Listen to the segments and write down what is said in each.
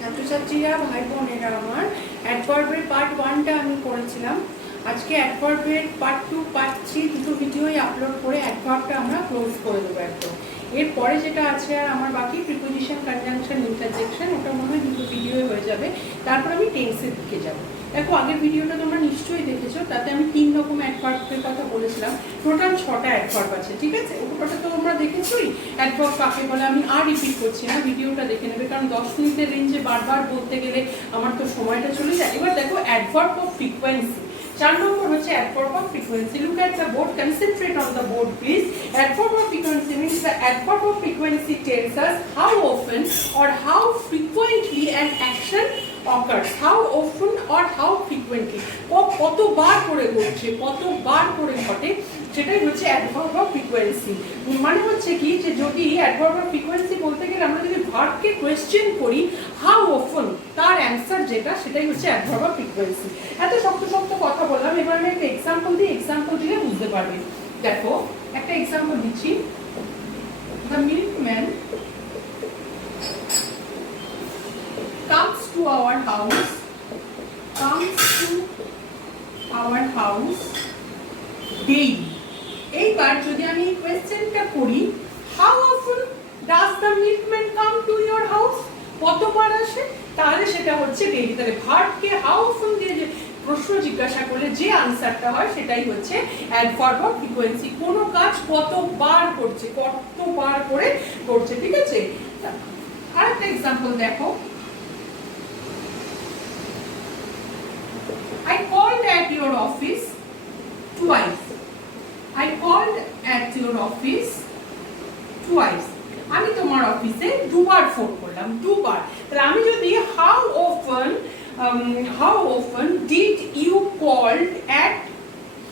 ছাত্রছাত্রীরা, ভাই বোনেরা আমার, অ্যাডভার্বের পার্ট 1টা আমি করেছিলাম। আজকে অ্যাডভার্বের পার্ট 2 পাচ্ছি, দুটো ভিডিওই আপলোড করে অ্যাডভার্বটা আমরা ক্লোজ করে দেবো একদম। এরপরে যেটা আছে আর আমার বাকি প্রিপোজিশন, কনজাংশন, ইন্টারজেকশন, ওটা মনে হয় দুটো ভিডিওই হয়ে যাবে। তারপর আমি টেন্সের দিকে যাবো। দেখো, আগের ভিডিওটা তোমরা নিশ্চয়ই দেখেছো, তাতে আমি 3 রকম অ্যাডভার্বের কথা বলেছিলাম। টোটাল 6টা অ্যাডভার্ব আছে, ঠিক আছে? ওটা তো তোমরা দেখেছোই। অ্যাডভার্ব কাকে বলে আমি আর রিপিট করছি না, ভিডিওটা দেখে নেবে, কারণ 10 মিনিটের রেঞ্জে বারবার বলতে গেলে আমার তো সময়টা চলে যায়। এবার দেখো, অ্যাডভার্ব অফ ফ্রিকোয়েন্সি। 4 নম্বর হচ্ছে adverb of frequency. Look at the board, concentrate on the board please. Adverb of frequency means the adverb of frequency tells us how often or how frequently an action occurs. How often or how frequently, কতবার করে ঘটছে, কতবার করে ঘটে, সেটাই হচ্ছে adverb of frequency। মানে হচ্ছে কি, যে যদি adverb of frequency বলতে গেলে আমরা যদি ভার্বকে কোয়েশ্চেন করি how often, তার অ্যান্সার যেটা, সেটাই হচ্ছে adverb of frequency। এত শক্ত শক্ত কথা বললাম, এবার আমি একটা এক্সাম্পল দিই, এক্সাম্পল দিলে বুঝতে পারবে। দেখো, একটা এক্সাম্পল দিচ্ছি। The milkman comes to our house daily। এইবার যদি আমি কোয়েশ্চেনটা করি, how often does the milkman come to your house, কতবার আসে, তাহলে সেটা হচ্ছে ডেইলি। তাহলে ভার্বকে how often দিয়ে যে প্রশ্ন জিজ্ঞাসা করলে যে আনসারটা হয় সেটাই হচ্ছে অ্যাডভার্ব অফ ফ্রিকোয়েন্সি। কোন কাজ কতবার করছে, কতবার করে করছে, ঠিক আছে? আরেকটা এক্সাম্পল দেখো। I called at your office twice. I called at your office twice. আমি তোমার অফিসে দুবার ফোন করলাম, দুবার। তাহলে আমি যদি how often did you called at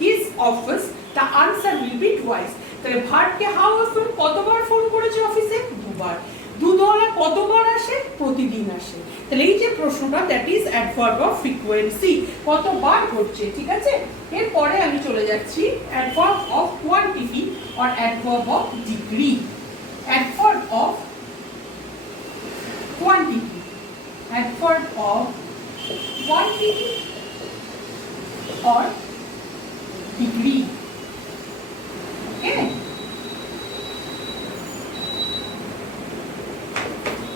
his office, the answer will be twice. তাহলে ভার্বকে how often, কতবার ফোন করেছে অফিসে, দুবার। দুধওয়ালা কতবার আসে, প্রতিদিন আসে। তাহলে এই যে প্রশ্নটা, that is adverb of frequency, কতবার ঘটছে, ঠিক আছে? এরপরে আমি চলে যাচ্ছি adverb of quantity or adverb of degree. Adverb of quantity, adverb of quantity or degree, okay?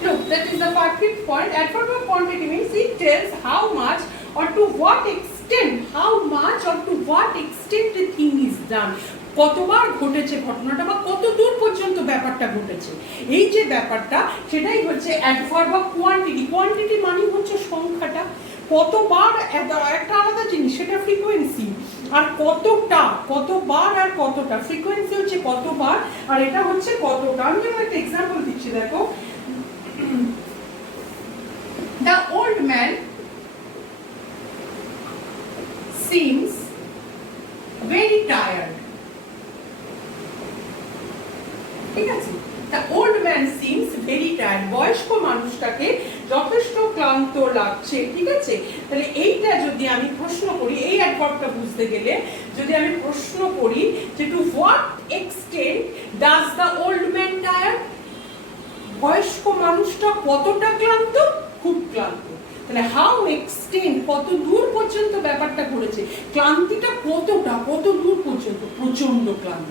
Look, that is the fifth point. Adverb of quantity means it tells how much or to what extent, how much or to what extent the thing is done, কতবার ঘটেছে ঘটনাটা বা কত দূর পর্যন্ত ব্যাপারটা ঘটেছে। এই যে ব্যাপারটা, সেটাই হচ্ছে অ্যাডভার্ব অফ কোয়ান্টিটি। কোয়ান্টিটি মানে হচ্ছে সংখ্যাটা, কতবার একটা আলাদা জিনিস, সেটা ফ্রিকোয়েন্সি। আর কতটা, কতবার আর কতটা, ফ্রিকোয়েন্সি হচ্ছে কতবার আর এটা হচ্ছে কতটা। আমি যেমন একটা এক্সাম্পল দিচ্ছি, দেখো। The old man seems very tired, ঠিক আছে? The old man seems very tired, বয়স্ক মানুষটাকে যথেষ্ট ক্লান্ত লাগছে, ঠিক আছে? তাহলে এইটা যদি আমি প্রশ্ন করি, এই অ্যাডভার্বটা বুঝতে গেলে যদি আমি প্রশ্ন করি যে to what extent does the old man tired, বয়স্ক মানুষটা কতটা ক্লান্ত, খুব ক্লান্ত। তাহলে হাউ এক্সটেন্ট, কত দূর পর্যন্ত ব্যাপারটা ঘটেছে, ক্লান্তিটা কতটা, কত দূর পর্যন্ত, প্রচন্ড ক্লান্ত,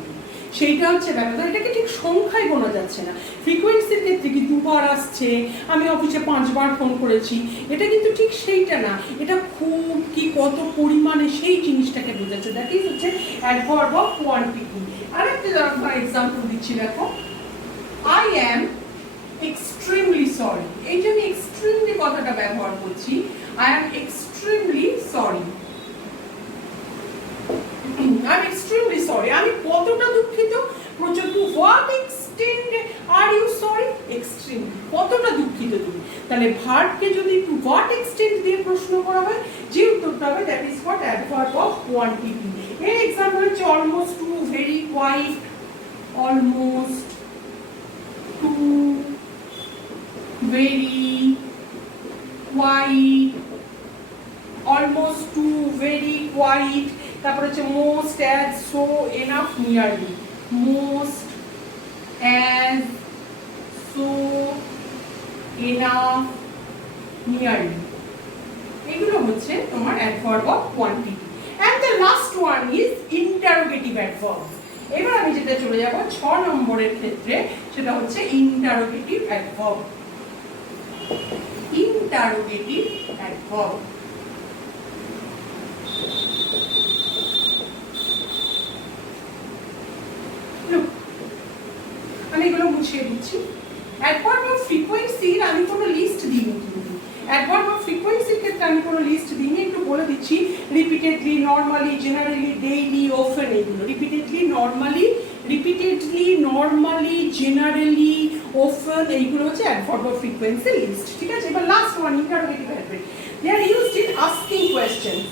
সেইটা হচ্ছে ব্যাপার। এটাকে ঠিক সংখ্যায় গোনা যাচ্ছে না। ফ্রিকোয়েন্সির ক্ষেত্রে কি দুবার আসছে, আমি অফিসে 5 বার ফোন করেছি, এটা কিন্তু ঠিক সেইটা না। এটা খুব কি কত পরিমাণে, সেই জিনিসটাকে বোঝাচ্ছে। দ্যাট ইজ হচ্ছে অ্যাডভার্ব অফ কোয়ান্টিটি। আরেকটা এক্সাম্পল দিচ্ছি, দেখো। I am extremely sorry। এই যে আমি এক্সট্রিমলি কথাটা ব্যবহার করছি, I am extremely sorry। I'm extremely sorry, আমি কতটা দুঃখিত, প্রচন্ড। To what extent are you sorry? Extremely, কতটা দুঃখিত তুমি। তাহলে ভার্বকে যদি to what extent দিয়ে প্রশ্ন করা হয়, যে উত্তরটা হবে that is what adverb of quantity। এই এক্সাম্পল হচ্ছে almost to, very quiet, almost to, very quiet, almost to, very quiet। তারপর হচ্ছে most, as, so, enough, nearly। most, as, so, enough, nearly. এগুলো হচ্ছে তোমার adverb of quantity. And the last one is interrogative adverb. এবার আমি যেটা চলে যাব 6 নম্বরের ক্ষেত্রে, সেটা হচ্ছে ইন্টারোগেটিভ অ্যাডভার্ব। ইন্টারোগেটিভ অ্যাডভার্ব আমি এগুলো মুছিয়ে দিচ্ছি। অ্যাডভার্ব অফ ফ্রিকোয়েন্সির আমি কোনো লিস্ট দিইনি, কিন্তু অ্যাডভার্ব অফ ফ্রিকোয়েন্সির ক্ষেত্রে আমি কোনো লিস্ট দিইনি। একটু বলে দিচ্ছি, repeatedly, normally, generally, daily, often, এগুলো রিপিটেডলি, নর্মালি, জেনারেলি, অফেন, এইগুলো হচ্ছে অ্যাডভার্ব অফ ফ্রিকোয়েন্সি লিস্ট। ঠিক আছে, এবার last one interrogative adverb. They are used in asking questions.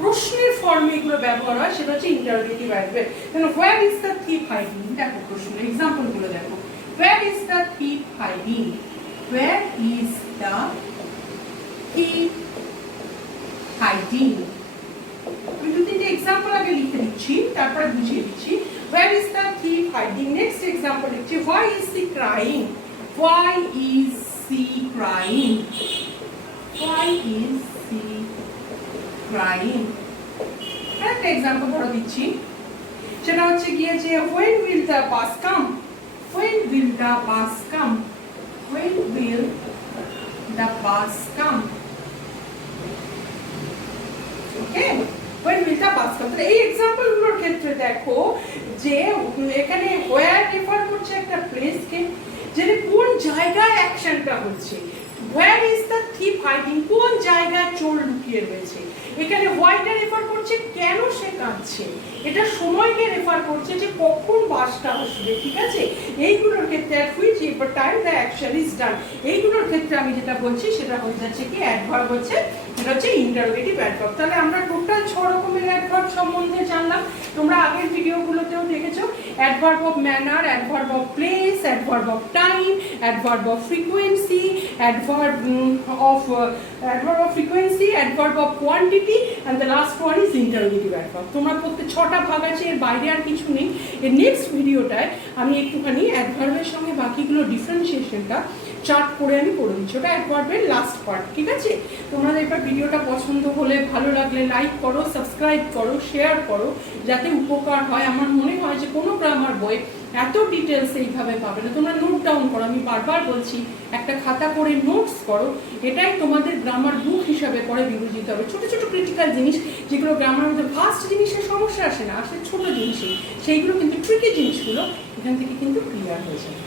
প্রশ্নের ফর্মে এগুলো ব্যবহার হয়, সেটা হচ্ছে interrogative adverb. Then where is the thief hiding, দেখো প্রশ্ন এক্সাম্পল গুলো দেখো। Where is the thief hiding? Where is the thief hiding? আমি 2-3 এক্সাম্পল আগে লিখে দিচ্ছি, তারপরে বুঝিয়ে দিচ্ছি। Where is the thief hiding? Next example লিখছি, why is she crying? Why is she crying? Why is she crying? একটা এক্সাম্পল ধরে দিচ্ছি, সেটা হচ্ছে গিয়ে যে when will the bus come? When will the bus come? When will the bus come? Okay? When will the bus come? এই example গুলোর ক্ষেত্রে দেখো যে এখানে where রেফার করছে একটা প্লেসকে, যে কোন জায়গায় অ্যাকশনটা হচ্ছে। Where is the thief hiding? কোন জায়গায় চোর লুকিয়ে রয়েছে। এখানে হোয়াইটা রেফার করছে কেন সে কাঁদছে, এটা সময়কে রেফার করছে যে কখন বাসটা আসবে। ঠিক আছে, এইগুলোর ক্ষেত্রে at which time the action is done, এইগুলোর ক্ষেত্রে আমি যেটা বলছি সেটা হয়ে যাচ্ছে কি অ্যাডভার্ব হচ্ছে, এটা হচ্ছে ইন্টারোগেটিভ অ্যাডভার্ব। তাহলে আমরা টোটাল 6 রকমের অ্যাডভার্ব সম্বন্ধে জানলাম। তোমরা আগের ভিডিওগুলোতেও দেখেছো, adverb of manner, adverb of place, adverb of time, adverb of frequency, adverb of frequency, adverb of quantity, and the last one is interrogative adverb. তোমরা প্রত্যেক 6টা ভাগ আছে, এর বাইরে আর কিছু নেই। এর নেক্সট ভিডিওটায় আমি একটুখানি অ্যাডভার্বের সঙ্গে বাকিগুলো ডিফারেন্সিয়েশনটা চার্ট করে আমি করে দিচ্ছি, ওটা অ্যাডভার্বের লাস্ট পার্ট। ঠিক আছে, তোমাদের এবার ভিডিওটা পছন্দ হলে, ভালো লাগলে লাইক করো, সাবস্ক্রাইব করো, শেয়ার করো, যাতে উপকার হয়। আমার মনে হয় যে কোনো গ্রামার বই এত ডিটেলস এইভাবে পাবে না। তোমরা নোট ডাউন করো, আমি বারবার বলছি একটা খাতা করে নোটস করো, এটাই তোমাদের গ্রামার বুক হিসাবে পরে বিবেচিত হবে। ছোট ছোট ক্রিটিক্যাল জিনিস, যেগুলো গ্রামার মধ্যে ফার্স্ট জিনিসের সমস্যা আসে না, আসে ছোট জিনিসে, সেইগুলো কিন্তু ট্রিকি জিনিসগুলো এখান থেকে কিন্তু ক্লিয়ার হয়ে যাবে।